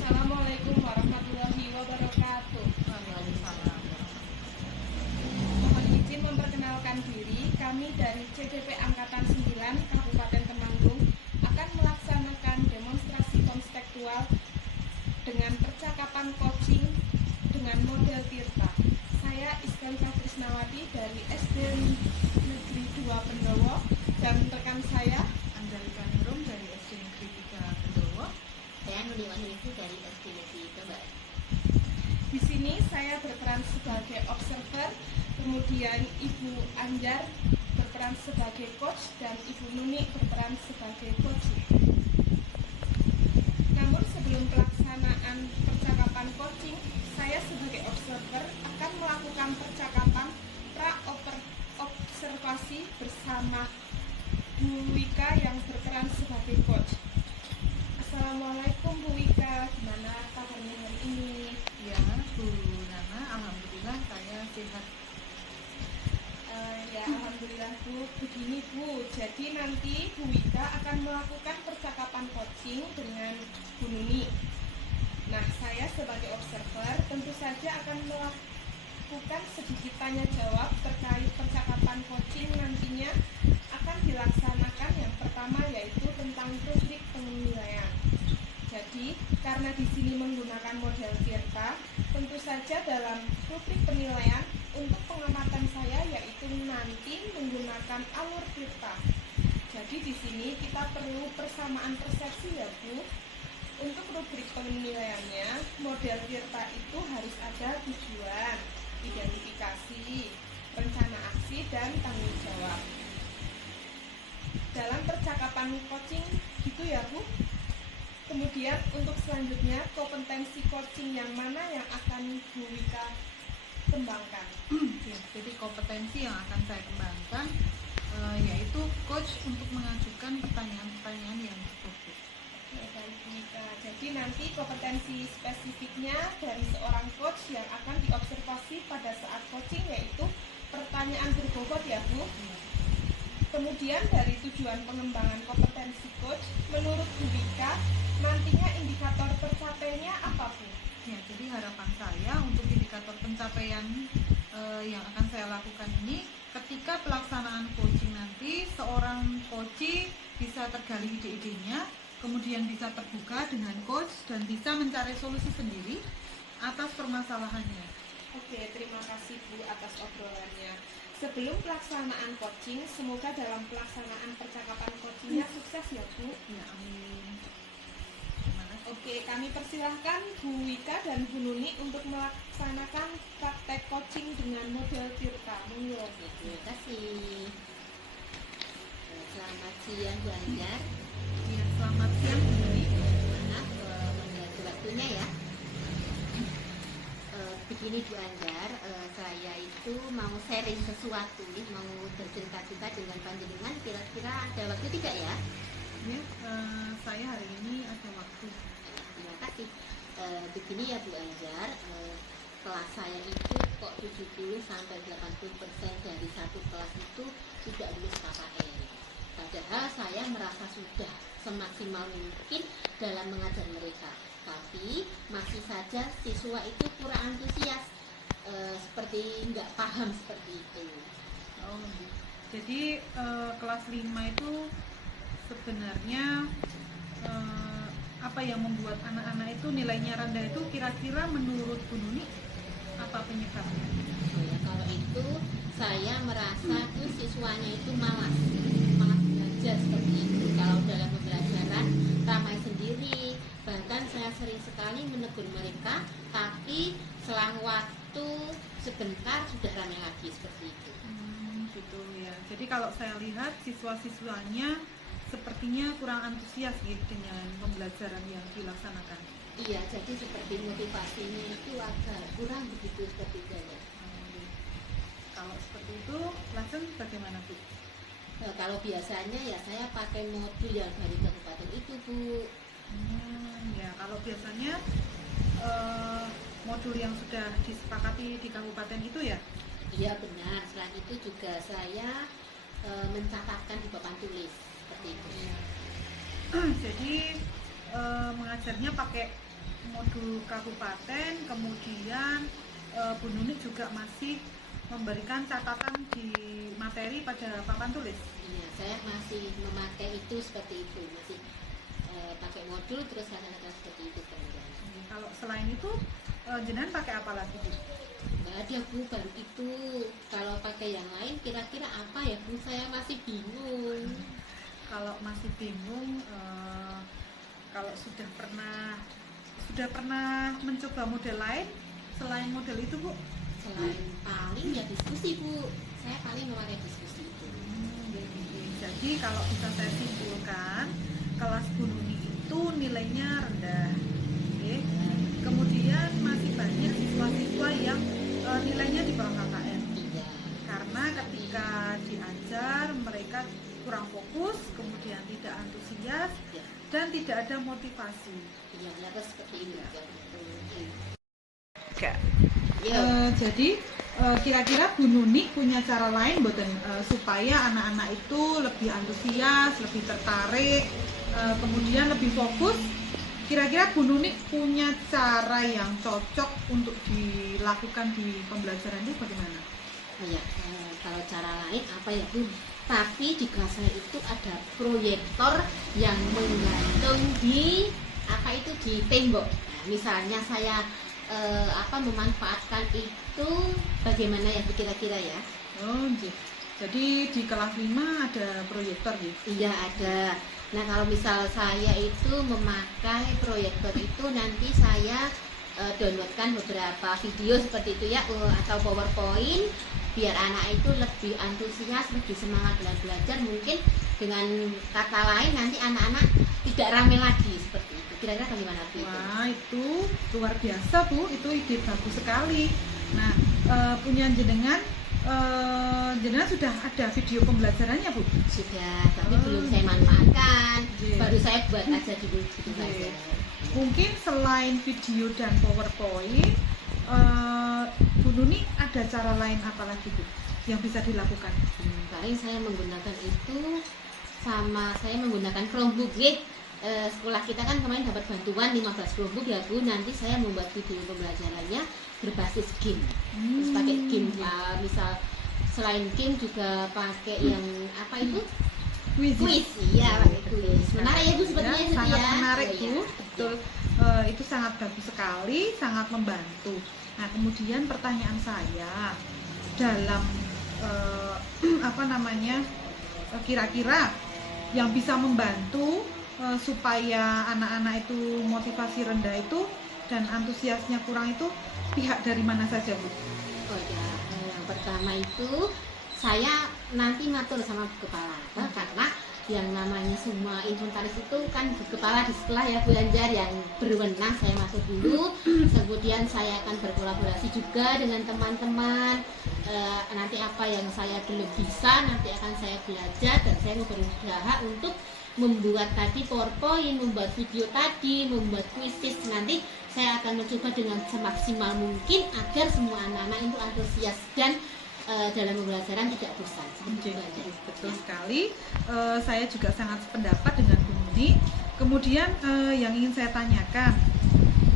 Assalamualaikum warahmatullahi wabarakatuh. Waalaikumsalam. Mohon izin memperkenalkan diri. Kami dari CDP Angkatan 9 Kabupaten Temanggung akan melaksanakan demonstrasi konstekstual dengan percakapan coaching dengan model Tirta. Saya Iskalika Krisnawati dari SD Negeri 2 Pendowo dan rekan saya Anjalika Nurung dari SD Negeri 3 Pendowo. Saya Nuni Wahyuningsi dari SD Negeri Tebet. Di sini saya berperan sebagai observer, kemudian Ibu Anjar berperan sebagai coach dan Ibu Nuni berperan sebagai coach. Namun sebelum pelaksanaan percakapan coaching, saya sebagai observer akan melakukan percakapan pra-observasi bersama Bu Wika yang berperan sebagai coach. Assalamualaikum Bu Wika, gimana kabarnya hari ini? Ya, Bu Nana, alhamdulillah saya sehat. Ya alhamdulillah Bu. Begini Bu, jadi nanti Bu Wika akan melakukan percakapan coaching dengan Bu Nuni. Nah, saya sebagai observer tentu saja akan melakukan sedikit tanya jawab terkait percakapan coaching nantinya akan dilaksanakan. Yang pertama yaitu tentang rubrik penilaian. Jadi, karena di sini menggunakan model Tirta, tentu saja dalam rubrik penilaian untuk pengamatan saya yaitu nanti menggunakan alur Tirta. Jadi di sini kita perlu persamaan persepsi ya Bu. Untuk rubrik penilaiannya, model Tirta itu harus ada tujuan, identifikasi, rencana aksi, dan tanggung jawab. Dalam percakapan coaching gitu ya Bu. Kemudian untuk selanjutnya kompetensi coaching yang mana yang akan Bu Wika kembangkan? Ya, jadi kompetensi yang akan saya kembangkan yaitu coach untuk mengajukan pertanyaan-pertanyaan yang tertutup. Ya, baik Bu Wika. Jadi nanti kompetensi spesifiknya dari seorang coach yang akan diobservasi pada saat coaching yaitu pertanyaan berbobot ya Bu. Kemudian dari tujuan pengembangan kompetensi coach, menurut Bu Wika, nantinya indikator pencapaiannya apa Bu? Ya, jadi harapan saya untuk indikator pencapaian yang akan saya lakukan ini, ketika pelaksanaan coaching nanti, seorang coach bisa tergali ide-idenya, kemudian bisa terbuka dengan coach dan bisa mencari solusi sendiri atas permasalahannya. Oke, terima kasih Bu atas obrolannya. Sebelum pelaksanaan coaching, semoga dalam pelaksanaan percakapan coachingnya sukses ya Bu. Ya, amin. Terima kasih. Oke, kami persilahkan Bu Wika dan Bu Nuni untuk melaksanakan praktek coaching dengan model Tirta. Monggo. Terima kasih. Selamat siang Bu Anjar. Ya, selamat siang Bu Nuni. Maaf mengganggu waktunya ya. Begini Bu Anjar, saya itu mau sharing sesuatu nih, mau bercerita-cerita dengan panjenengan. Kira-kira ada waktu tidak ya? Ya, saya hari ini ada waktu. Terima kasih. Begini ya Bu Anjar, kelas saya itu kok 70 sampai 80% dari satu kelas itu tidak lulus KKN. Padahal saya merasa sudah semaksimal mungkin dalam mengajar mereka, tapi masih saja siswa itu kurang antusias, seperti nggak paham seperti itu. Oh, gitu. Jadi kelas 5 itu sebenarnya apa yang membuat anak-anak itu nilainya rendah itu kira-kira menurut Bu Nuni apa penyebabnya? Oh ya, kalau itu saya merasa tuh siswanya itu malas belajar seperti itu. Kalau dalam pembelajaran ramai sendiri, bahkan saya sering sekali menegur mereka, tapi selang waktu sebentar sudah ramai lagi seperti itu. Gitu ya. Jadi kalau saya lihat siswa-siswanya sepertinya kurang antusias gitu dengan pembelajaran yang dilaksanakan. Iya, jadi seperti motivasinya itu agak kurang begitu sepertinya. Kalau seperti itu, lesson bagaimana Bu? Nah, kalau biasanya ya saya pakai modul yang dari kabupaten itu Bu. Ya kalau biasanya modul yang sudah disepakati di kabupaten itu ya? Iya benar. Selain itu juga saya mencatatkan di papan tulis seperti itu. Jadi mengajarnya pakai modul kabupaten, kemudian Bu Nuni juga masih memberikan catatan di materi pada papan tulis. Iya, saya masih memakai itu seperti itu, masih pakai modul terus kata-kata seperti itu kemudian. Kalau selain itu jenengan pakai apa lagi Bu? Nggak ada Bu, baru itu. Kalau pakai yang lain kira-kira apa ya Bu? Saya masih bingung. Kalau masih bingung, kalau sudah pernah mencoba model lain selain model itu Bu? Selain paling ya diskusi Bu, saya paling memakai diskusi itu. Jadi kalau bisa saya simpulkan, kelas Bu Nuni itu nilainya rendah. Oke. Kemudian masih banyak siswa-siswa yang nilainya di bawah KKM. Iya. Karena ketika diajar mereka kurang fokus, kemudian tidak antusias Ya. dan tidak ada motivasi. Iya, ternyata seperti ini ya. Jadi kira-kira Bu Nuni punya cara lain supaya anak-anak itu lebih antusias, lebih tertarik, kemudian lebih fokus. Kira-kira Bu Nuni punya cara yang cocok untuk dilakukan di pembelajaran itu bagaimana? Ya, kalau cara lain apa ya Bu? Tapi di kelas saya itu ada proyektor yang menggantung di di tembok. Nah, misalnya saya memanfaatkan itu bagaimana ya kira-kira ya? Oh, jadi di kelas 5 ada proyektor gitu? Iya ada. Nah kalau misal saya itu memakai proyektor itu nanti saya downloadkan beberapa video seperti itu ya, atau PowerPoint biar anak itu lebih antusias, lebih semangat belajar. Mungkin dengan kata lain nanti anak-anak tidak rame lagi seperti itu. Kira-kira bagaimana Bu? Wah, itu luar biasa Bu, itu ide bagus sekali. Nah, punya jenengan sudah ada video pembelajarannya Bu? Sudah, tapi belum saya manfaatkan. Yeah. Baru saya buat aja dulu gitu saja. Mungkin selain video dan PowerPoint, Bu Nuni ada cara lain apa lagi Bu yang bisa dilakukan? Paling saya menggunakan itu sama saya menggunakan Chromebook ya. Sekolah kita kan kemarin dapat bantuan 15 Chromebook ya Bu. Nanti saya membuat video pembelajarannya berbasis game. Terus pakai game, misal selain game juga pakai yang apa itu? Kuis, iya pakai kuis. Menarik ya Bu sepertinya itu sangat ya. menarik Oh, Bu, iya. betul. Itu sangat bagus sekali, sangat membantu. Nah, kemudian pertanyaan saya dalam kira-kira yang bisa membantu supaya anak-anak itu motivasi rendah itu dan antusiasnya kurang itu pihak dari mana saja Bu? Oh ya, yang pertama itu saya nanti ngatur sama Bu Kepala karena yang namanya semua inventaris itu kan Bu Kepala di sekolah ya Bu Anjar yang berwenang. Saya masuk dulu, kemudian saya akan berkolaborasi juga dengan teman-teman. Nanti apa yang saya belum bisa nanti akan saya belajar dan saya berusaha untuk membuat tadi PowerPoint, membuat video tadi, membuat quizzes. Nanti saya akan mencoba dengan semaksimal mungkin agar semua anak-anak itu antusias dan dalam pembelajaran tidak bosan. Betul sekali. Saya juga sangat sependapat dengan Bu Nuni. Kemudian yang ingin saya tanyakan,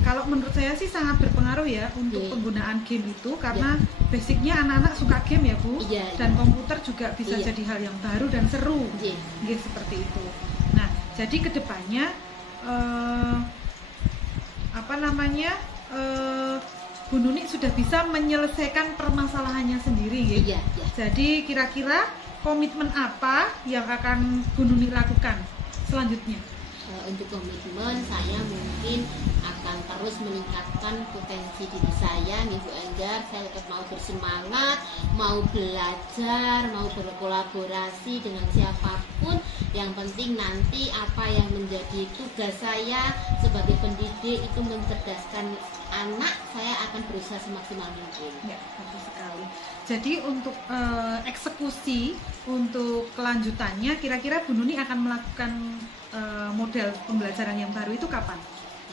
kalau menurut saya sih sangat berpengaruh ya untuk penggunaan game itu karena basicnya anak-anak suka game ya Bu, dan komputer juga bisa jadi hal yang baru dan seru, seperti itu. Nah, jadi kedepannya Bu Nuni sudah bisa menyelesaikan permasalahannya sendiri ya. Jadi kira-kira komitmen apa yang akan Bu Nuni lakukan selanjutnya? Untuk komitmen saya mungkin akan terus meningkatkan potensi diri saya nih Bu Anjar. Saya tetap mau bersemangat, mau belajar, mau berkolaborasi dengan siapapun. Yang penting nanti apa yang menjadi tugas saya sebagai pendidik itu mencerdaskan anak. Saya akan berusaha semaksimal mungkin. Ya, bagus sekali. Jadi untuk eksekusi untuk kelanjutannya kira-kira Bu Nuni akan melakukan model pembelajaran yang baru itu kapan?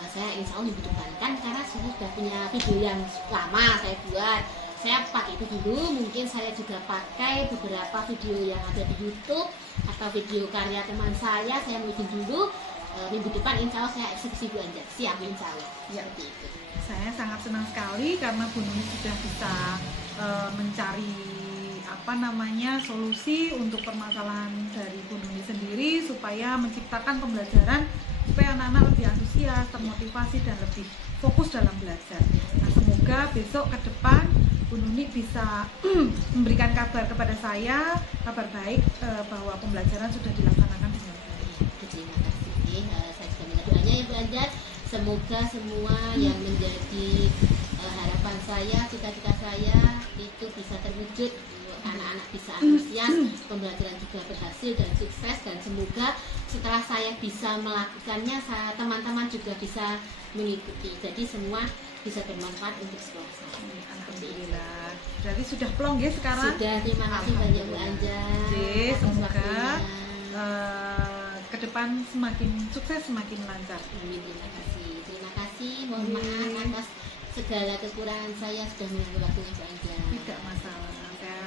Nah, saya insya Allah minggu depan kan karena saya sudah punya video yang lama saya buat. Saya pakai itu dulu, mungkin saya juga pakai beberapa video yang ada di YouTube atau video karya teman saya bikin dulu. minggu depan insya Allah saya eksekusi Bu Anjar, siap insya Allah. Ya. Seperti itu. Saya sangat senang sekali karena Bu Nuni sudah bisa mencari solusi untuk permasalahan dari Bu Nuni sendiri supaya menciptakan pembelajaran supaya anak-anak lebih antusias, termotivasi dan lebih fokus dalam belajar. Nah, semoga besok ke depan Bu Nuni bisa memberikan kabar kepada saya, kabar baik bahwa pembelajaran sudah dilaksanakan dengan baik. Terima kasih. Saya sudah minta doanya ya Bu Anjar. Semoga semua yang menjadi harapan saya, cita-cita saya itu bisa terwujud. Anak-anak bisa antusias, pembelajaran juga berhasil dan sukses, dan semoga setelah saya bisa melakukannya, teman-teman juga bisa mengikuti. Jadi semua bisa bermanfaat untuk sekolah saya. Alhamdulillah. Jadi sudah plong ya sekarang? Sudah, terima kasih banyak Bu Anjar. Oke, atas semoga waktunya. ke depan semakin sukses, semakin lancar. Amin, terima kasih. Terima kasih, mohon maaf atas segala kekurangan saya sudah menunggu waktunya Bu Anjar. Tidak masalah. Saya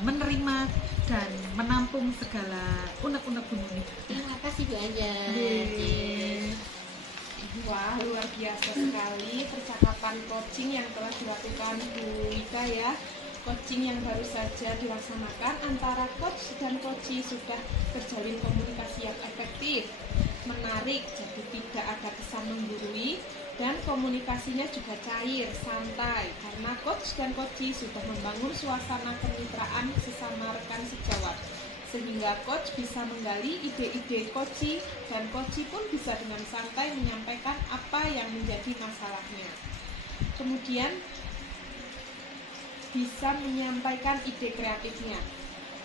menerima dan menampung segala unek-unek Bu Nuni. Terima kasih Bu Anjar. Wah, luar biasa sekali percakapan coaching yang telah dilakukan Bu Wika ya. Coaching yang baru saja dilaksanakan antara coach dan coachee sudah terjalin komunikasi yang efektif, menarik, jadi tidak ada kesan menggurui, dan komunikasinya juga cair, santai, karena coach dan coachee sudah membangun suasana kemitraan sesama rekan sejawat, sehingga coach bisa menggali ide-ide coachee, dan coachee pun bisa dengan santai menyampaikan apa yang menjadi masalahnya. Kemudian bisa menyampaikan ide kreatifnya.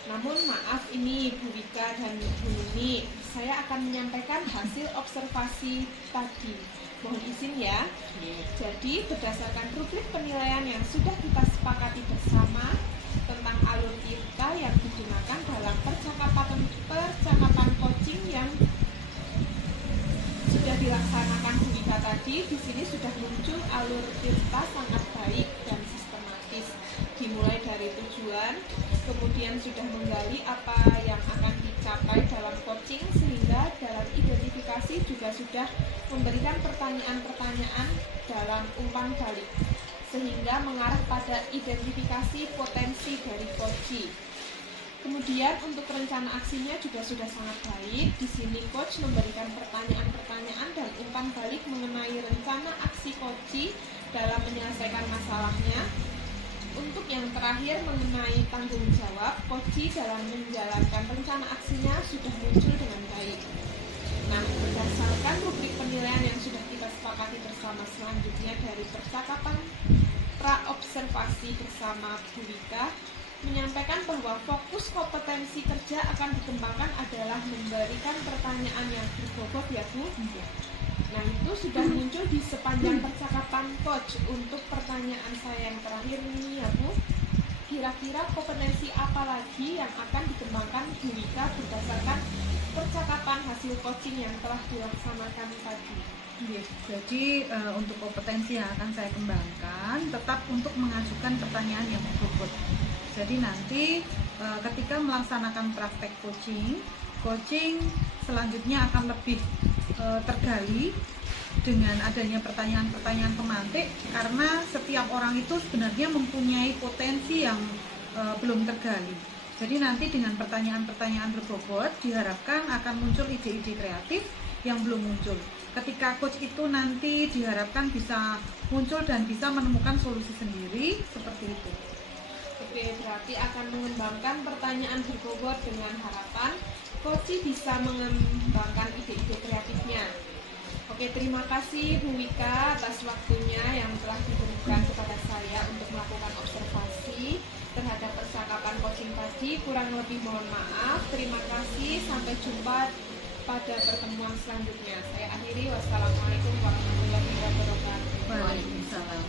Namun maaf ini Bu Wika dan Bu Nuni, saya akan menyampaikan hasil observasi tadi. Mohon izin ya. Jadi berdasarkan rubrik penilaian yang sudah kita sepakati bersama tentang alur tirta yang digunakan dalam percakapan coaching yang sudah dilaksanakan Bu Wika tadi, di sini sudah muncul alur tirta sangat baik dan sistematis. Dimulai dari tujuan, kemudian sudah menggali apa yang akan dicapai dalam coaching, sehingga dalam identifikasi juga sudah memberikan pertanyaan-pertanyaan dalam umpan balik, sehingga mengarah pada identifikasi potensi dari coachee. Kemudian untuk rencana aksinya juga sudah sangat baik. Di sini coach memberikan pertanyaan-pertanyaan dan umpan balik mengenai rencana aksi coachee dalam menyelesaikan masalahnya. Untuk yang terakhir mengenai tanggung jawab, coachee dalam menjalankan rencana aksinya sudah muncul dengan baik. Nah, berdasarkan rubrik penilaian yang sudah kita sepakati bersama selanjutnya dari percakapan pra-observasi bersama Bu Wika, menyampaikan bahwa fokus kompetensi kerja akan dikembangkan adalah memberikan pertanyaan yang berbobot ya Bu. Nah, itu sudah muncul di sepanjang percakapan coach. Untuk pertanyaan saya yang terakhir ini ya Bu, kira-kira kompetensi apa lagi yang akan dikembangkan Bu Wika berdasarkan percakapan hasil coaching yang telah dilaksanakan tadi? Jadi untuk kompetensi yang akan saya kembangkan tetap untuk mengajukan pertanyaan yang berbobot. Jadi nanti ketika melaksanakan praktek coaching selanjutnya akan lebih tergali dengan adanya pertanyaan-pertanyaan pemantik, karena setiap orang itu sebenarnya mempunyai potensi yang belum tergali. Jadi nanti dengan pertanyaan-pertanyaan berbobot diharapkan akan muncul ide-ide kreatif yang belum muncul. Ketika coach itu nanti diharapkan bisa muncul dan bisa menemukan solusi sendiri, seperti itu. Oke, berarti akan mengembangkan pertanyaan berbobot dengan harapan coachee bisa mengembangkan ide-ide kreatifnya. Oke, terima kasih Bu Wika atas waktunya yang telah diberikan kepada saya untuk melakukan observasi terhadap percakapan coaching tadi. Kurang lebih mohon maaf. Terima kasih, sampai jumpa pada pertemuan selanjutnya. Saya akhiri, wassalamualaikum warahmatullahi wabarakatuh. Waalaikumsalam.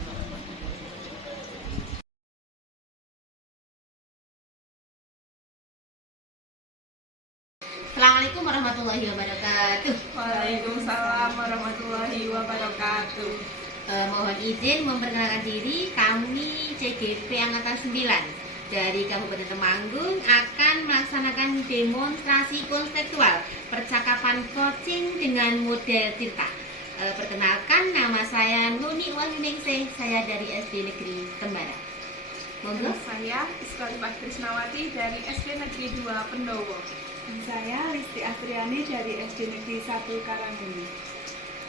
Assalamualaikum warahmatullahi wabarakatuh. Waalaikumsalam warahmatullahi wabarakatuh. Mohon izin memperkenalkan diri, kami CGP Angkatan 9 dari Kabupaten Temanggung akan melaksanakan demonstrasi konseptual percakapan coaching dengan model Tirta. Perkenalkan, nama saya Nuni Wahyuningsih, saya dari SD Negeri Tembara. Monggo. Saya Iskolifah Krisnawati dari SD Negeri 2 Pendowo. Saya Listi Afriani dari SD Negeri 1 Karanggeni.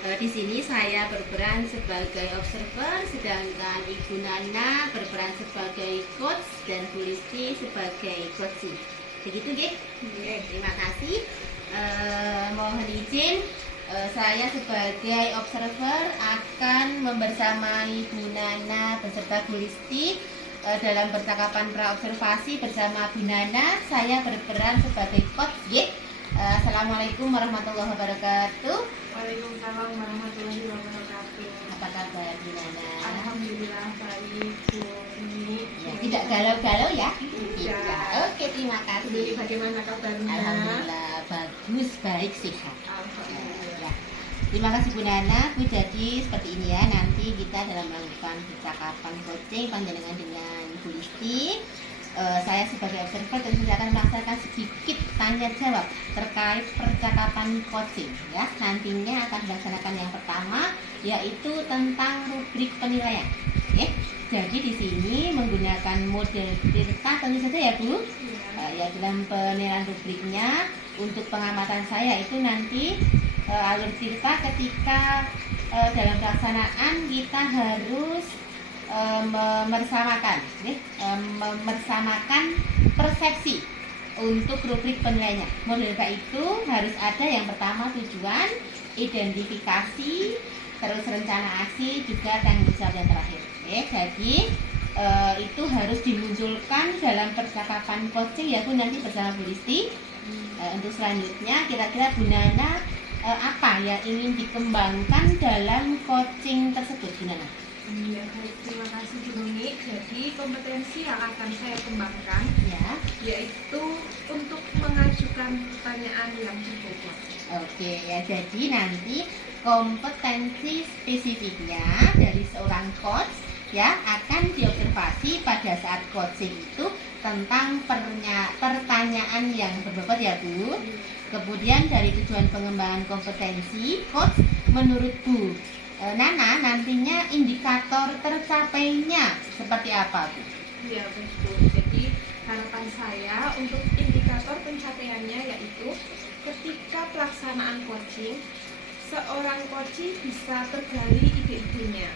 Di sini saya berperan sebagai observer, sedangkan Ibu Nana berperan sebagai coach dan Bu Listi sebagai coaching. Begitu, nggih? Terima kasih. Mohon izin, saya sebagai observer akan membersamai Bu Nana beserta Bu Listi dalam percakapan praobservasi bersama Bu Nana. Saya berperan sebagai coach, nggih. Assalamualaikum warahmatullahi wabarakatuh. Waalaikumsalam warahmatullahi wabarakatuh. Apa kabar Bu Nana? Alhamdulillah baik, Bu Nuni. Ya, tidak galau-galau ya? Tidak. Oke, terima kasih. Jadi bagaimana kabarnya? Alhamdulillah bagus, baik, sehat. Alhamdulillah. Ya. Terima kasih Bu Nana. Bu, jadi seperti ini ya, nanti kita dalam melakukan percakapan coaching panjenengan dengan Bu Listi. Saya sebagai observer tentu saja akan melaksanakan sedikit tanya jawab terkait percakapan coaching ya. Nantinya akan dilaksanakan yang pertama yaitu tentang rubrik penilaian. Ya. Jadi di sini menggunakan model Tirta tentu saja ya Bu. Ya, dalam penilaian rubriknya untuk pengamatan saya itu nanti alur Tirta ketika dalam pelaksanaan kita harus memersamakan persepsi untuk rubrik penilaiannya. Model itu harus ada yang pertama tujuan, identifikasi, terus rencana aksi, juga tanggung jawab yang terakhir. Jadi itu harus dimunculkan dalam percakapan coaching ya Bu, nanti bersama Bu Listi. Untuk selanjutnya kira-kira Bu Nana apa yang ingin dikembangkan dalam coaching tersebut Bu Nana? Ya, baik, terima kasih Bu Nuni. Jadi kompetensi yang akan saya kembangkan Ya. yaitu untuk mengajukan pertanyaan yang berbobot. Oke ya, jadi nanti kompetensi spesifiknya dari seorang coach ya akan diobservasi pada saat coaching itu tentang pertanyaan yang berbobot ya Bu. Kemudian dari tujuan pengembangan kompetensi coach menurut Bu Nana nantinya indikator tercapainya seperti apa Bu? Ya betul. Jadi harapan saya untuk indikator pencapaiannya yaitu ketika pelaksanaan coaching, seorang coach bisa tergali ide-idenya,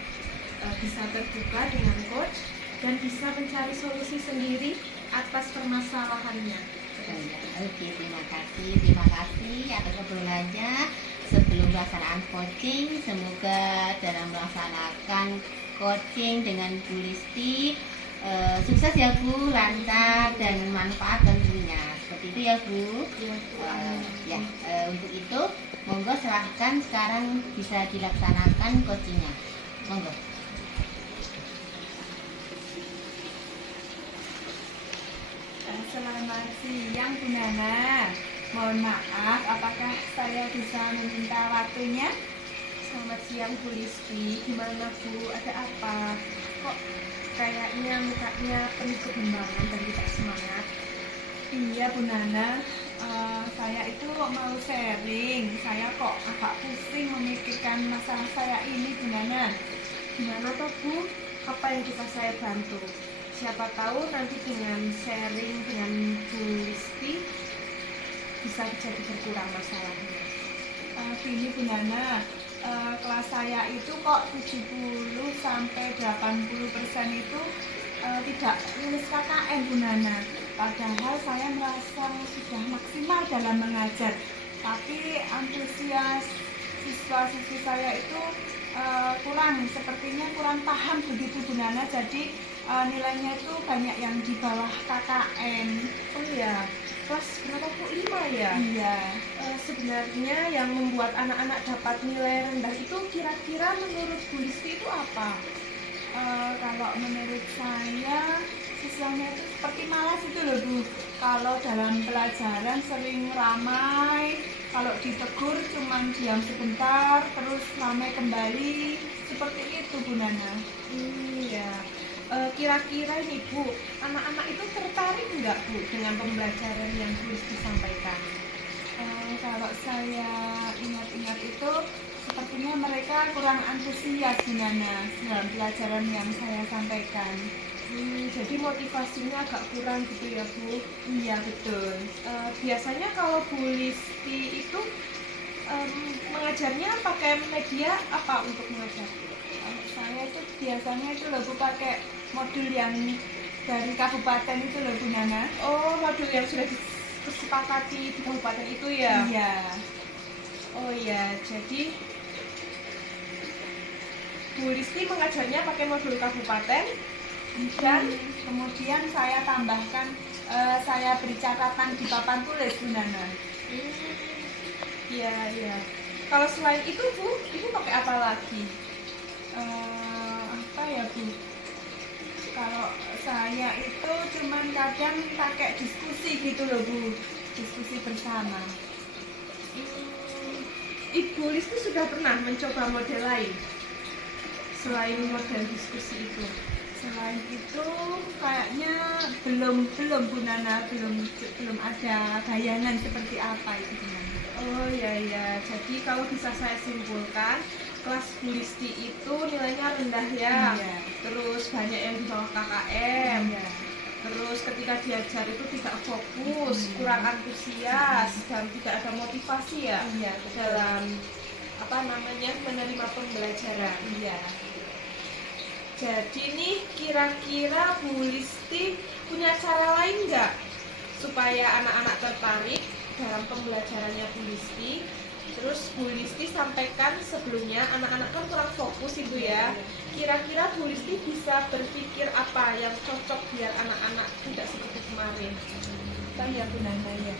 bisa terbuka dengan coach dan bisa mencari solusi sendiri atas permasalahannya. Oke, terima kasih atas obrolannya. Sebelum pelaksanaan coaching, semoga dalam melaksanakan coaching dengan Bu Listi sukses ya Bu, lancar dan manfaat tentunya. Seperti itu ya Bu. Untuk itu monggo silahkan sekarang bisa dilaksanakan coachingnya. Monggo. Selamat siang Bu Nana. Mohon maaf, apakah saya bisa meminta waktunya? Selamat siang Bu Listi, gimana Bu? Ada apa? Kok kayaknya mukanya penuh kebimbangan dan tidak semangat? Iya Bu Nana, saya itu mau sharing. Saya kok agak pusing memikirkan masalah saya ini Bu Nana. Gimana toh Bu? Apa yang bisa saya bantu? Siapa tahu nanti dengan sharing dengan Bu Listi bisa jadi berkurang masalahnya. Gini Bu Nana, kelas saya itu kok 70 sampai 80% itu tidak lulus KKN Bu Nana. Padahal saya merasa sudah maksimal dalam mengajar, tapi antusias siswa-siswi saya itu sepertinya kurang paham begitu Bu Nana. Jadi nilainya itu banyak yang di bawah KKN. Oh iya, kelas berapa Bu? 5 ya? Iya. Sebenarnya yang membuat anak-anak dapat nilai rendah itu kira-kira menurut Bu Listi itu apa? Kalau menurut saya siswanya itu seperti malas itu loh Bu. Kalau dalam pelajaran sering ramai, kalau ditegur cuman diam sebentar terus ramai kembali, seperti itu Bu Nana. Iya. Kira-kira nih Bu, anak-anak itu tertarik nggak Bu dengan pembelajaran yang Bu Listi sampaikan? Kalau saya ingat-ingat itu sepertinya mereka kurang antusias Bu Nana dalam pelajaran yang saya sampaikan. Jadi motivasinya agak kurang gitu ya Bu. Iya betul. Biasanya kalau Bu Listi itu mengajarnya pakai media apa untuk mengajar? Kalau saya itu biasanya itu loh Bu, pakai modul yang dari kabupaten itu loh Bu Nana. Oh, modul yang sudah disepakati di kabupaten itu ya? Iya. Oh ya, jadi Bu Listi mengajarnya pakai modul kabupaten Dan kemudian saya tambahkan, saya beri catatan di papan tulis Bu Nana. Iya, iya. Kalau selain itu Bu, Ibu pakai apa lagi? Apa ya Bu? Kalau saya itu cuman kadang pakai diskusi gitu loh Bu, diskusi bersama. Ibu Listi sudah pernah mencoba model lain selain model diskusi itu? Selain itu kayaknya belum Bu Nana, belum ada bayangan seperti apa itu Bu Nana. Oh iya iya. Jadi kalau bisa saya simpulkan, kelas Bu Listi itu nilainya rendah ya. Iya. Terus banyak yang di bawah KKM. Iya. Terus ketika diajar itu tidak fokus, kurang antusias, dan tidak ada motivasi ya Iya, betul. dalam menerima pembelajaran. Iya. Jadi nih kira-kira Bu Listi punya cara lain nggak supaya anak-anak tertarik dalam pembelajarannya Bu Listi? Terus Bu Listi sampaikan sebelumnya anak-anak kan kurang fokus Ibu ya. Kira-kira Bu Listi bisa berpikir apa yang cocok biar anak-anak tidak seperti kemarin? Ya Bu Nana ya.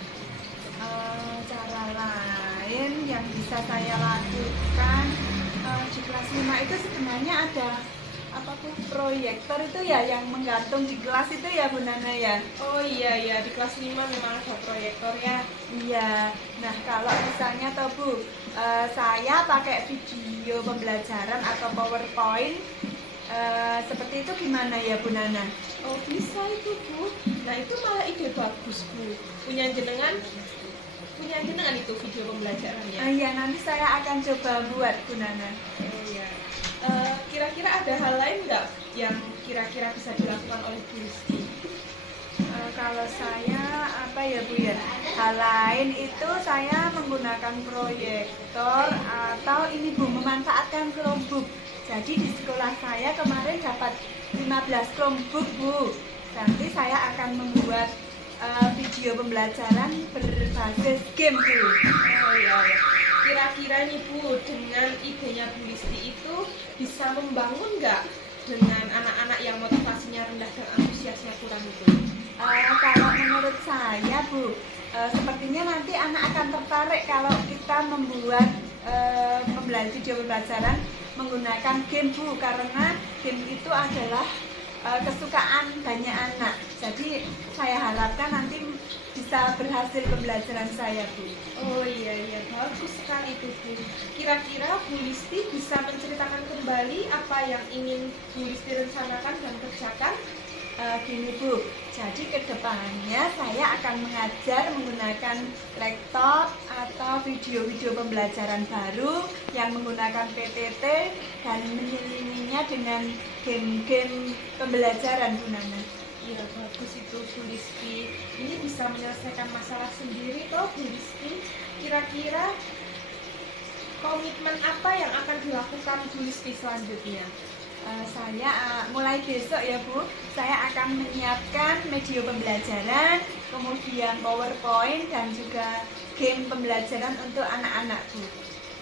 Cara lain yang bisa saya lakukan di kelas 5 itu sebenarnya ada apa tuh, proyektor itu ya yang menggantung di kelas itu ya Bu Nana ya. Oh iya ya, di kelas 5 memang ada proyektor ya. Iya. Nah kalau misalnya toh Bu, saya pakai video pembelajaran atau PowerPoint seperti itu gimana ya Bu Nana? Oh bisa itu Bu. Nah itu malah ide bagus Bu. Punya jenengan itu video pembelajarannya. Iya, nanti saya akan coba buat Bu Nana. Oh iya. Kira-kira ada hal lain nggak yang kira-kira bisa dilakukan oleh Bu Listi? Kalau saya apa ya Bu ya, hal lain itu saya menggunakan proyektor atau ini Bu, memanfaatkan Chromebook. Jadi di sekolah saya kemarin dapat 15 Chromebook Bu. Nanti saya akan membuat video pembelajaran berbasis game Bu. Oh iya, iya. Kira-kira nih Bu, dengan idenya Bu Listi itu bisa membangun nggak dengan anak-anak yang motivasinya rendah dan antusiasnya kurang itu? Kalau menurut saya Bu, sepertinya nanti anak akan tertarik kalau kita membuat video pembelajaran menggunakan game Bu, karena game itu adalah kesukaan banyak anak. Jadi saya harapkan nanti bisa berhasil pembelajaran saya Bu. Oh iya iya, bagus sekali itu Bu. Kira-kira Bu Listi bisa menceritakan kembali apa yang ingin Bu Listi rencanakan dan kerjakan? Gini Bu, jadi kedepannya saya akan mengajar menggunakan laptop atau video-video pembelajaran baru yang menggunakan PPT dan menyelinginya dengan game-game pembelajaran Bu Nana. Iya bagus itu Bu Listi. Ini bisa menyelesaikan masalah sendiri toh Bu Listi. Kira-kira komitmen apa yang akan dilakukan Bu Listi selanjutnya? Saya mulai besok ya Bu, saya akan menyiapkan media pembelajaran, kemudian PowerPoint dan juga game pembelajaran untuk anak-anak Bu.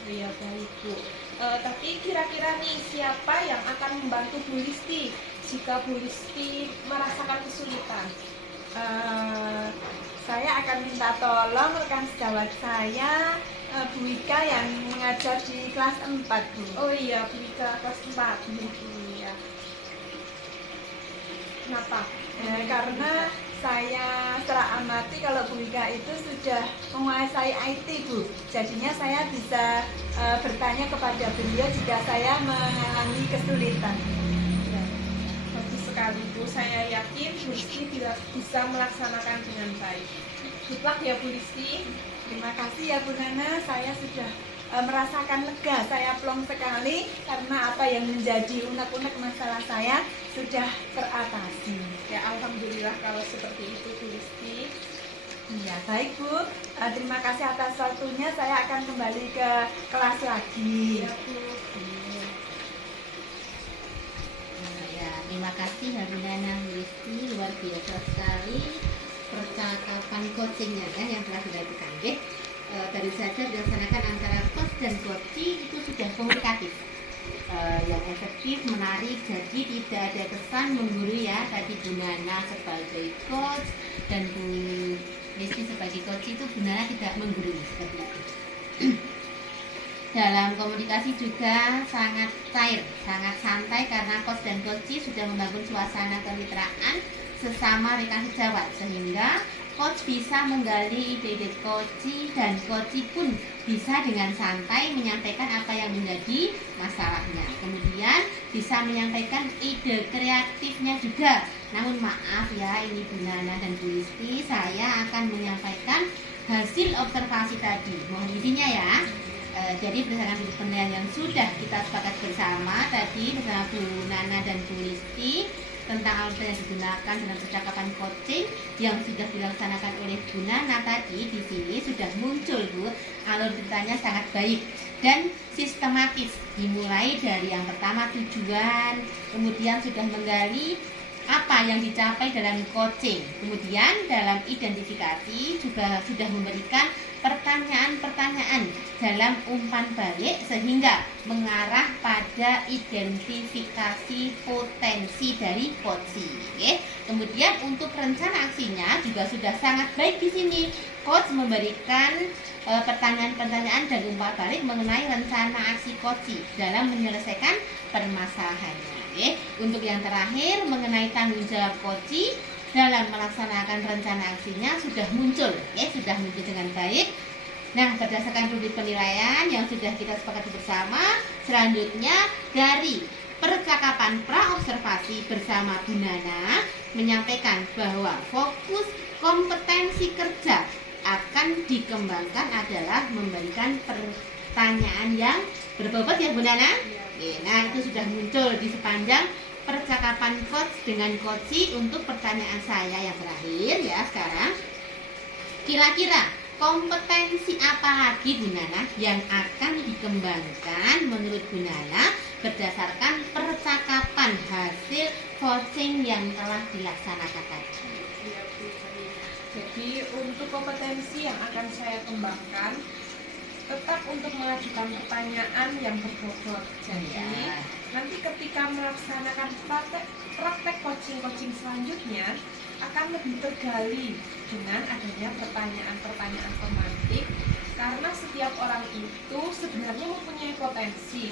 Iya baik Bu. Tapi kira-kira nih siapa yang akan membantu Bu Listi jika Bu Listi merasakan kesulitan? Saya akan minta tolong rekan sejawat saya, Bu Wika yang mengajar di kelas 4 Bu. Oh iya, Bu Wika kelas 4. Iya. Kenapa? Karena saya setelah amati kalau Bu Wika itu sudah menguasai IT Bu. Jadinya saya bisa bertanya kepada beliau jika saya mengalami kesulitan. Ya. Bagus sekali Bu. Saya yakin Bu Listi bisa melaksanakan dengan baik. Good luck ya Bu Listi. Terima kasih ya Bu Nana, saya sudah merasakan lega, saya plong sekali karena apa yang menjadi unek-unek masalah saya sudah teratasi. Ya alhamdulillah kalau seperti itu Bu Listi. Ya baik Bu, terima kasih atas waktunya, saya akan kembali ke kelas lagi. Ya Bu. Ya, terima kasih Habinana Listi, luar biasa sekali percakapan coachingnya kan yang telah dilakukan. Baru saja dilaksanakan antara coach dan coachee itu sudah komunikatif, yang efektif, menarik, jadi tidak ada kesan menggurui ya. Tadi Bu Nana sebagai coach dan Bu Listi sebagai coachee itu Bu Nana tidak menggurui seperti itu. Dalam komunikasi juga sangat cair, sangat santai karena coach dan coachee sudah membangun suasana kemitraan sesama rekan sejawat, sehingga coach bisa menggali ide-ide coachee dan coachee pun bisa dengan santai menyampaikan apa yang menjadi masalahnya. Kemudian bisa menyampaikan ide kreatifnya juga. Namun maaf ya, ini Bu Nana dan Bu Listi, saya akan menyampaikan hasil observasi tadi. Mohon izinnya ya. Jadi berdasarkan penilaian yang sudah kita sepakat bersama tadi bersama Bu Nana dan Bu Listi tentang apa yang digunakan dalam percakapan coaching yang sudah dilaksanakan oleh Bu Nana tadi, di sini sudah muncul Bu, alur ceritanya sangat baik dan sistematis, dimulai dari yang pertama tujuan, kemudian sudah menggali apa yang dicapai dalam coaching, kemudian dalam identifikasi juga sudah memberikan pertanyaan-pertanyaan dalam umpan balik sehingga mengarah pada identifikasi potensi dari coachee. Kemudian untuk rencana aksinya juga sudah sangat baik di sini. Coach memberikan pertanyaan-pertanyaan dan umpan balik mengenai rencana aksi coachee dalam menyelesaikan permasalahannya. Untuk yang terakhir mengenai tanggung jawab coachee dalam melaksanakan rencana aksinya sudah muncul dengan baik. Nah, berdasarkan rubrik penilaian yang sudah kita sepakati bersama, selanjutnya dari percakapan pra-observasi bersama Bu Nana menyampaikan bahwa fokus kompetensi kerja akan dikembangkan adalah memberikan pertanyaan yang berbobot ya Bu Nana. Nah, itu sudah muncul di sepanjang percakapan coach dengan coachee. Untuk pertanyaan saya yang terakhir ya sekarang, kira-kira kompetensi apa lagi Bu Nana yang akan dikembangkan menurut Bu Nana berdasarkan percakapan hasil coaching yang telah dilaksanakan tadi? Ya, Bu. Jadi untuk kompetensi yang akan saya kembangkan tetap untuk mengajukan pertanyaan yang berbobot. Jadi nanti ketika melaksanakan praktek coaching selanjutnya akan lebih tergali dengan adanya pertanyaan-pertanyaan pemantik, karena setiap orang itu sebenarnya mempunyai potensi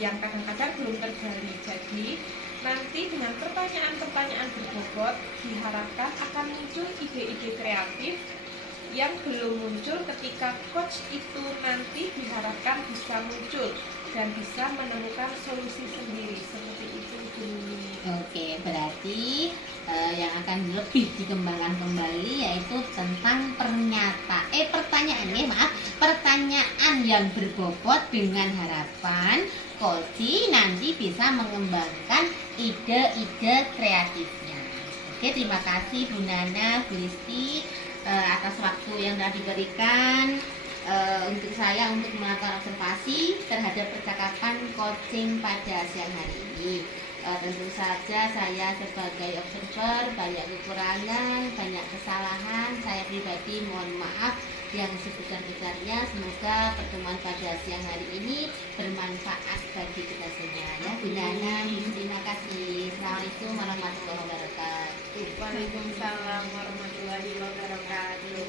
yang kadang-kadang belum tergali. Jadi nanti dengan pertanyaan-pertanyaan berbobot diharapkan akan muncul ide-ide kreatif yang belum muncul ketika coach itu nanti diharapkan bisa muncul dan bisa menemukan solusi sendiri seperti itu Bu. Oke, berarti yang akan lebih dikembangkan kembali yaitu tentang pertanyaan yang berbobot dengan harapan coachee nanti bisa mengembangkan ide-ide kreatifnya. Oke, terima kasih Bu Nana, Bu Listi atas waktu yang telah diberikan untuk saya untuk melakukan observasi terhadap percakapan coaching pada siang hari ini. Tentu saja saya sebagai observer banyak kekurangan, banyak kesalahan. Saya pribadi mohon maaf yang sebesar-besarnya. Semoga pertemuan pada siang hari ini bermanfaat bagi kita semua ya. Bu Nana, terima kasih. Assalamualaikum warahmatullahi wabarakatuh. Waalaikumsalam warahmatullahi wabarakatuh.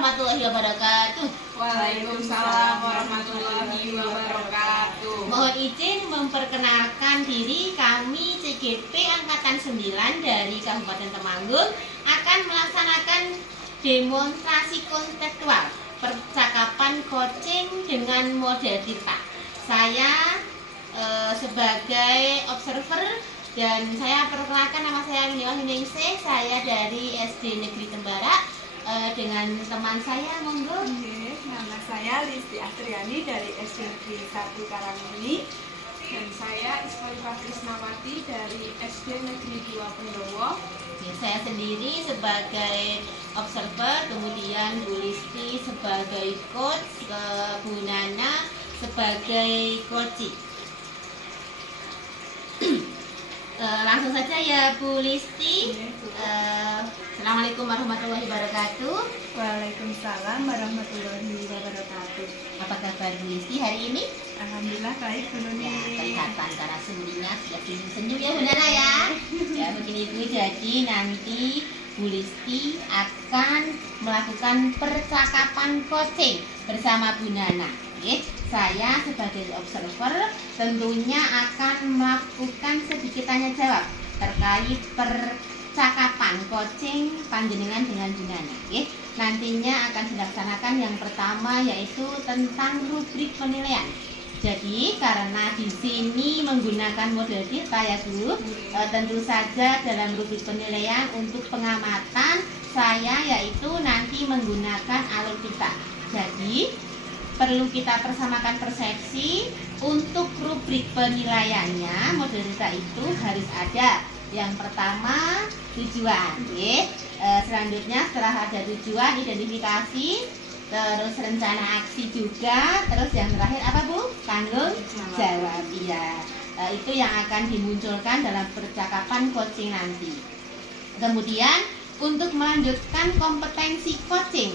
Warahmatullahi wabarakatuh. Waalaikumsalam warahmatullahi wabarakatuh. Mohon izin memperkenalkan diri, kami CGP Angkatan 9 dari Kabupaten Temanggung akan melaksanakan demonstrasi konseptual percakapan coaching dengan model TIRTA. Saya sebagai observer dan saya perkenalkan, nama saya Miniwah Ningsih, saya dari SD Negeri Tembara dengan teman saya, monggo. Oke, nama saya Listi Astriani dari SD Negeri 1 Karangmuni. Dan saya Ismailifah Krisnawati dari SD Negeri 2 Pendowo. Ya, saya sendiri sebagai observer, kemudian Bu Listi sebagai coach, Bu Nana sebagai coach. Langsung saja ya Bu Listi. Assalamualaikum warahmatullahi wabarakatuh. Waalaikumsalam warahmatullahi wabarakatuh. Apa kabar Bu Listi hari ini? Alhamdulillah baik, Bu Nuni. Ya, kelihatan karena senyumnya sudah senyum ya Bu Nana ya. Ya begini Bu, jadi nanti Bu Listi akan melakukan percakapan coaching bersama Bu Nana. Oke, saya sebagai observer tentunya akan melakukan sedikit tanya jawab terkait percakapan coaching panjenengan dengan Bu Nana. Oke, nantinya akan dilaksanakan yang pertama yaitu tentang rubrik penilaian. Jadi karena di sini menggunakan model kita ya Bu, tentu saja dalam rubrik penilaian untuk pengamatan saya yaitu nanti menggunakan alur kita. Jadi perlu kita persamakan persepsi. Untuk rubrik penilaiannya model kita itu harus ada. Yang pertama tujuan, selanjutnya setelah ada tujuan identifikasi, terus rencana aksi juga, terus yang terakhir apa Bu? Tanggung jawab. Iya, itu yang akan dimunculkan dalam percakapan coaching nanti. Kemudian untuk melanjutkan kompetensi coaching,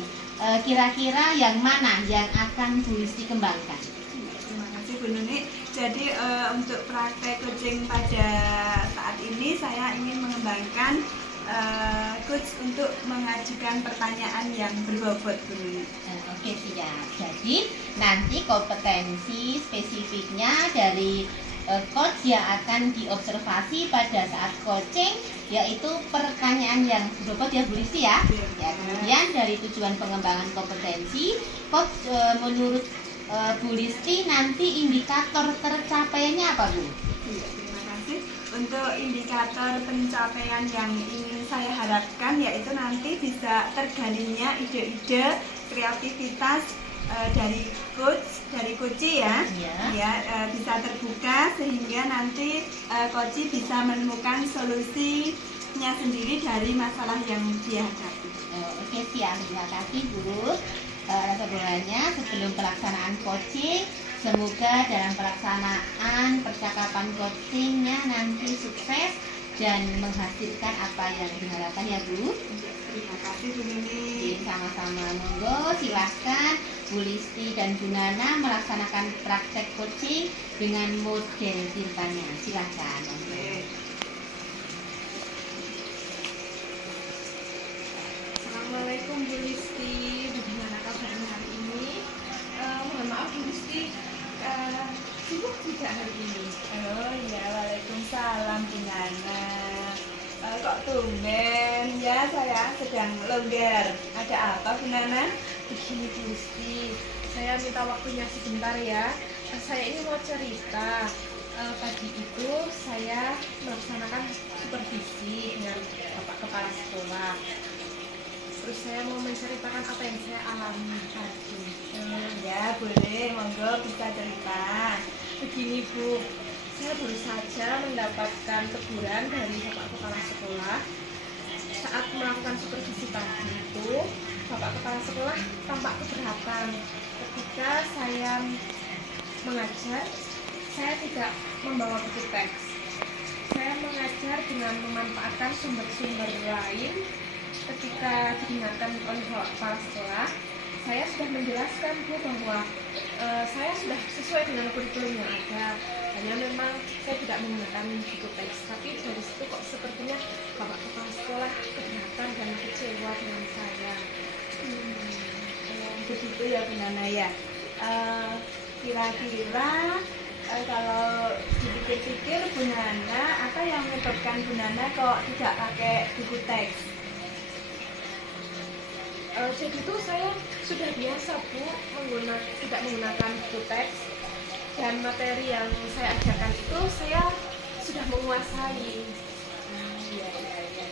kira-kira yang mana yang akan Bu Listi kembangkan? Terima kasih Bu Nuni. Jadi untuk praktek coaching pada saat ini saya ingin mengembangkan coach untuk mengajukan pertanyaan yang berbobot Bu Nuni. Oke, siap. Jadi nanti kompetensi spesifiknya dari coach yang akan diobservasi pada saat coaching yaitu pertanyaan yang berbobot ya Bu Listi ya. Ya, kemudian dari tujuan pengembangan kompetensi, coach menurut Bu Listi nanti indikator tercapainya apa Bu? Iya, terima kasih. Untuk indikator pencapaian yang ingin saya harapkan yaitu nanti bisa tergalinya ide-ide kreativitas dari coach ya, bisa terbuka sehingga nanti coach bisa menemukan solusinya sendiri dari masalah yang dihadapi. Oke, siap. Terima kasih Bu. Sebenarnya sebelum pelaksanaan coaching, semoga dalam pelaksanaan percakapan coachingnya nanti sukses dan menghasilkan apa yang diharapkan ya Bu. Terima kasih Bu Nini. Sama-sama, monggo silahkan Bu Listi dan Bu Nana melaksanakan praktek coaching dengan model tintanya. Silahkan. Assalamualaikum Bu Listi, bagaimana kabarnya hari ini? Mohon maaf Bu Listi, sibuk tidak hari ini? Oh iya, waalaikumsalam Bu Nana. Kok tumben ya, saya sedang longgar. Ada apa Bu Nana? Begini Bu Listi, saya minta waktunya sebentar ya. Saya ini mau cerita. Pagi itu saya melaksanakan supervisi dengan Bapak Kepala Sekolah. Terus saya mau menceritakan apa yang saya alami tadi. Ya boleh, monggo bisa cerita. Begini Bu, saya baru saja mendapatkan teguran dari Bapak Kepala Sekolah. Saat melakukan supervisi pagi itu, Bapak Kepala Sekolah tampak keberatan ketika saya mengajar. Saya tidak membawa buku teks. Saya mengajar dengan memanfaatkan sumber-sumber lain. Ketika diingatkan oleh Bapak Kepala Sekolah, saya sudah menjelaskan Bu bahwa saya sudah sesuai dengan kurikulum yang ada. Hanya memang saya tidak menggunakan buku teks. Tapi dari situ kok sepertinya Bapak Kepala Sekolah keberatan dan kecewa dengan saya. Begitu ya Bu Nana ya. Kira-kira kalau dipikir-pikir Bu Nana, apa yang menyebabkan Bu Nana kok tidak pakai buku teks? Jadi itu saya sudah biasa Bu tidak menggunakan buku teks. dan materi yang saya ajarkan itu saya sudah menguasai. Iya, iya, iya.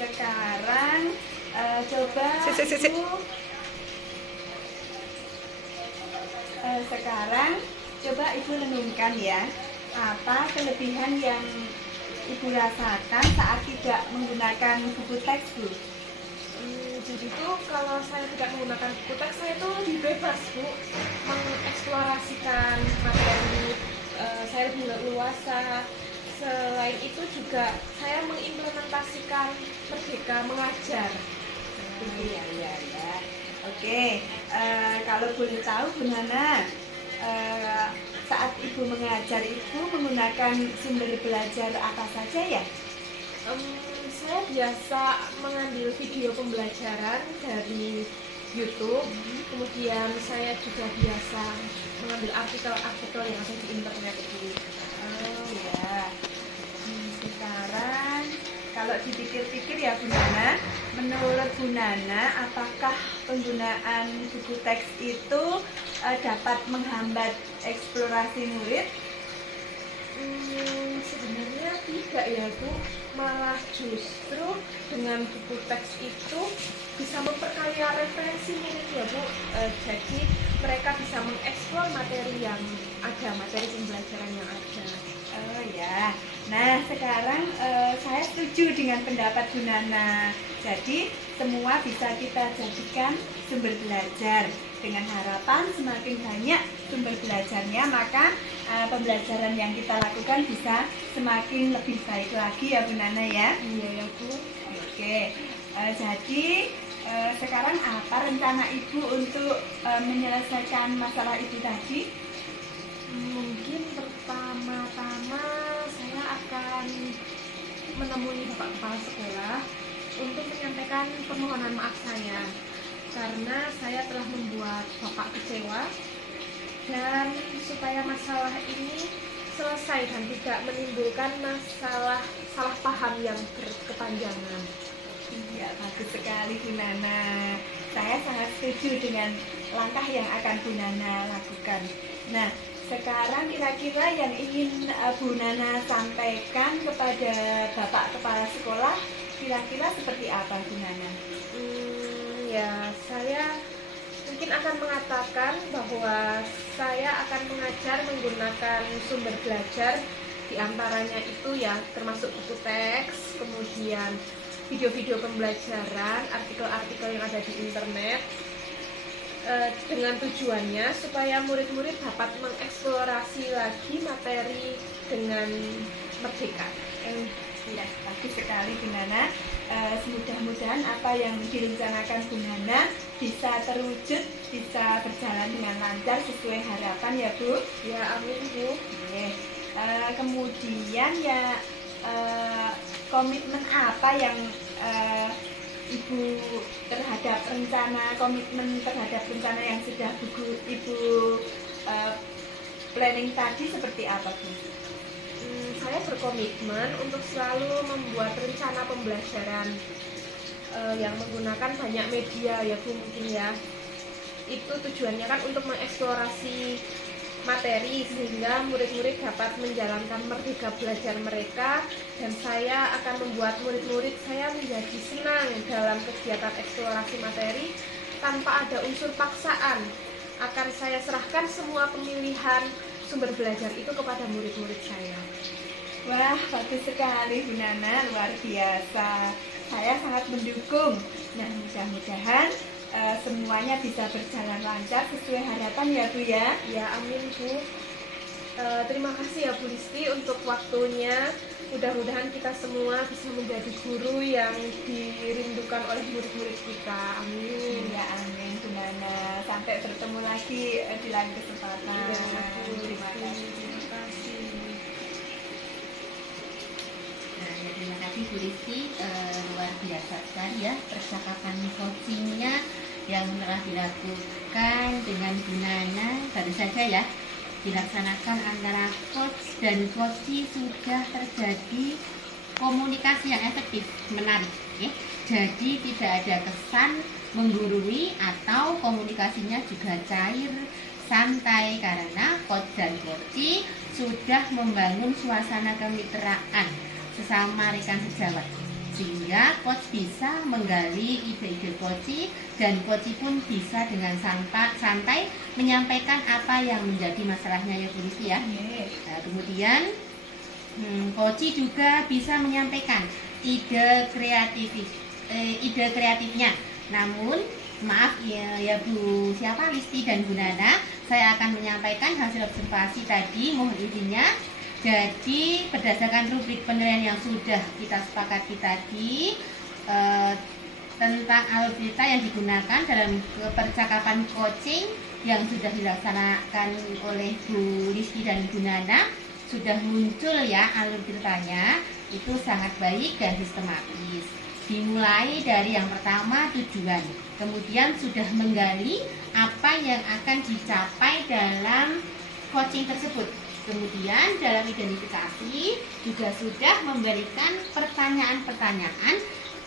Sekarang coba Ibu sekarang coba Ibu renungkan ya, apa kelebihan yang Ibu rasakan saat tidak menggunakan buku teks, Bu? Jadi tuh kalau saya tidak menggunakan buku teks, saya tuh lebih bebas, Bu, mengeksplorasikan materi. Saya lebih leluasa. Selain itu juga saya mengimplementasikan Merdeka Mengajar. Iya, iya, iya. Oke, kalau boleh tahu Bu Nana, saat Ibu mengajar itu menggunakan sumber belajar apa saja ya? Saya biasa mengambil video pembelajaran dari YouTube, kemudian saya juga biasa mengambil artikel-artikel yang ada di internet itu. Oh ya. Sekarang kalau dipikir-pikir ya Bu Nana, menurut Bu Nana, apakah penggunaan buku teks itu dapat menghambat eksplorasi murid? Sebenarnya tidak ya, Bu, malah justru dengan buku teks itu bisa memperkaya referensi murid ya, Bu. Jadi mereka bisa mengeksplor materi yang ada, materi pembelajaran yang ada. Oh ya. Nah sekarang saya setuju dengan pendapat Bu Nana. Jadi semua bisa kita jadikan sumber belajar. Dengan harapan semakin banyak sumber belajarnya, maka pembelajaran yang kita lakukan bisa semakin lebih baik lagi ya Bu Nana ya. Iya ya, Bu. Oke, jadi sekarang apa rencana Ibu untuk menyelesaikan masalah itu tadi? Mungkin pertama-tama saya akan menemui Bapak Kepala Sekolah untuk menyampaikan permohonan maaf saya karena saya telah membuat Bapak kecewa, dan supaya masalah ini selesai dan tidak menimbulkan masalah salah paham yang berkepanjangan. Iya, bagus sekali Bu Nana. Saya sangat setuju dengan langkah yang akan Bu Nana lakukan. Nah, sekarang kira-kira yang ingin Bu Nana sampaikan kepada Bapak Kepala Sekolah kira-kira seperti apa Bu Nana? Ya, saya mungkin akan mengatakan bahwa saya akan mengajar menggunakan sumber belajar, diantaranya itu ya termasuk buku teks, kemudian video-video pembelajaran, artikel-artikel yang ada di internet, dengan tujuannya supaya murid-murid dapat mengeksplorasi lagi materi dengan merdeka. Ya, bagus sekali Bu Nana. Semudah-mudahan apa yang direncanakan Bu Nana bisa terwujud, bisa berjalan dengan lancar sesuai harapan ya Bu. Ya, amin Bu. Kemudian ya komitmen apa yang Ibu terhadap komitmen terhadap rencana yang sudah Ibu planning tadi seperti apa Bu? Saya berkomitmen untuk selalu membuat rencana pembelajaran yang menggunakan banyak media ya Bu, mungkin ya. Itu tujuannya kan untuk mengeksplorasi materi sehingga murid-murid dapat menjalankan merdeka belajar mereka, dan saya akan membuat murid-murid saya menjadi senang dalam kegiatan eksplorasi materi tanpa ada unsur paksaan. Akan saya serahkan semua pemilihan sumber belajar itu kepada murid-murid saya. Wah, bagus sekali Bu Nana, luar biasa. Saya sangat mendukung. Nah, mudah-mudahan semuanya bisa berjalan lancar sesuai harapan ya Bu ya. Ya, amin Bu. Terima kasih ya Bu Listi untuk waktunya. Mudah-mudahan kita semua bisa menjadi guru yang dirindukan oleh murid-murid kita. Amin. Ya, amin Bu Nana. Sampai bertemu lagi di lain kesempatan. Ya, Bu. Terima kasih. Terima kasih. Nah, ya, terima kasih Bu Rizky, luar biasa sekali ya percakapan coachingnya yang telah dilakukan dengan Bu Nana. Baru saja ya dilaksanakan antara coach dan coachee, sudah terjadi komunikasi yang efektif, menarik ya. Jadi tidak ada kesan menggurui atau komunikasinya juga cair, santai karena coach dan coach sudah membangun suasana kemitraan sesama rekan sejawat, sehingga coach bisa menggali ide-ide coach dan coach pun bisa dengan santai menyampaikan apa yang menjadi masalahnya ya Bu Listi ya. Nah, kemudian coach juga bisa menyampaikan ide kreatifnya. Namun maaf ya Bu siapa Listi dan Bu Nana, saya akan menyampaikan hasil observasi tadi, mohon izinnya. Jadi berdasarkan rubrik penilaian yang sudah kita sepakati tadi tentang algoritma yang digunakan dalam percakapan coaching yang sudah dilaksanakan oleh Bu Listi dan Bu Nana, sudah muncul ya algoritmanya, itu sangat baik dan sistematis. Dimulai dari yang pertama tujuan, kemudian sudah menggali apa yang akan dicapai dalam coaching tersebut. Kemudian dalam identifikasi juga sudah memberikan pertanyaan-pertanyaan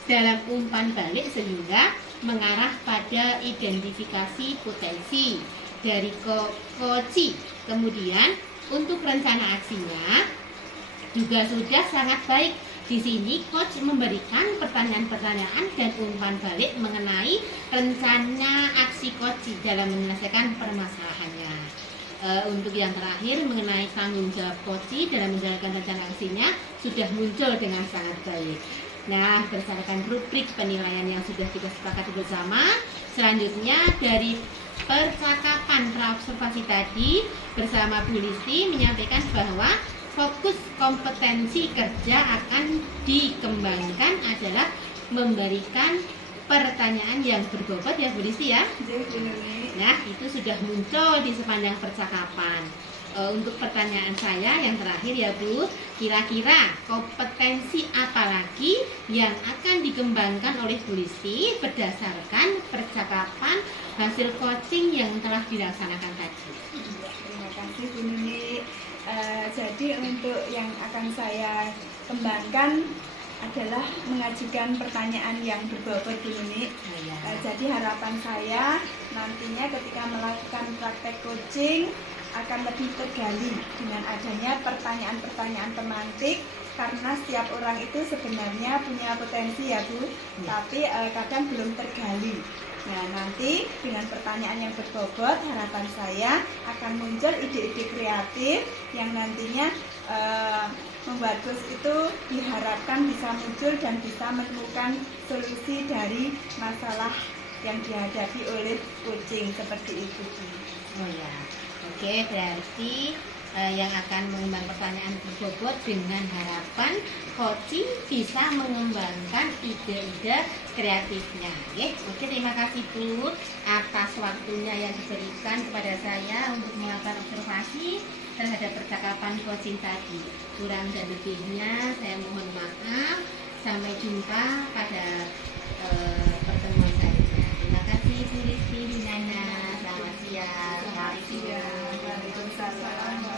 dalam umpan balik sehingga mengarah pada identifikasi potensi dari coach. Kemudian untuk rencana aksinya juga sudah sangat baik. Di sini coach memberikan pertanyaan-pertanyaan dan umpan balik mengenai rencana aksi coach dalam menyelesaikan permasalahannya. Untuk yang terakhir mengenai tanggung jawab coach dalam menjalankan rencana aksinya sudah muncul dengan sangat baik. Nah, berdasarkan rubrik penilaian yang sudah kita sepakati bersama, selanjutnya dari percakapan praobservasi tadi bersama Bu Listi menyampaikan bahwa fokus kompetensi kerja akan dikembangkan adalah memberikan pertanyaan yang berbobot ya Bu Listi ya. Nah, itu sudah muncul di sepanjang percakapan. Untuk pertanyaan saya yang terakhir ya Bu, kira-kira kompetensi apa lagi yang akan dikembangkan oleh Bu Listi berdasarkan percakapan hasil coaching yang telah dilaksanakan tadi? Terima kasih Bu Nuni. Jadi untuk yang akan saya kembangkan adalah mengajukan pertanyaan yang berbobot Bu Nuni. Jadi harapan saya nantinya ketika melakukan praktek coaching akan lebih tergali dengan adanya pertanyaan-pertanyaan pemantik, karena setiap orang itu sebenarnya punya potensi ya Bu, tapi kadang belum tergali. Nah, nanti dengan pertanyaan yang berbobot, harapan saya akan muncul ide-ide kreatif yang nantinya membuat coach itu diharapkan bisa muncul dan bisa menemukan solusi dari masalah yang dihadapi oleh coaching seperti itu. Oh ya, oke, berarti yang akan mengembang pertanyaan berbobot dengan harapan coaching bisa mengembangkan ide-ide kreatifnya. Oke, terima kasih Bu atas waktunya yang diberikan kepada saya untuk melakukan observasi terhadap percakapan coaching tadi. Kurang dan lebihnya saya mohon maaf. Sampai jumpa pada pertemuan selanjutnya. Terima kasih Bu Listi, Bu Nana. Selamat siang. Waalaikumsalam.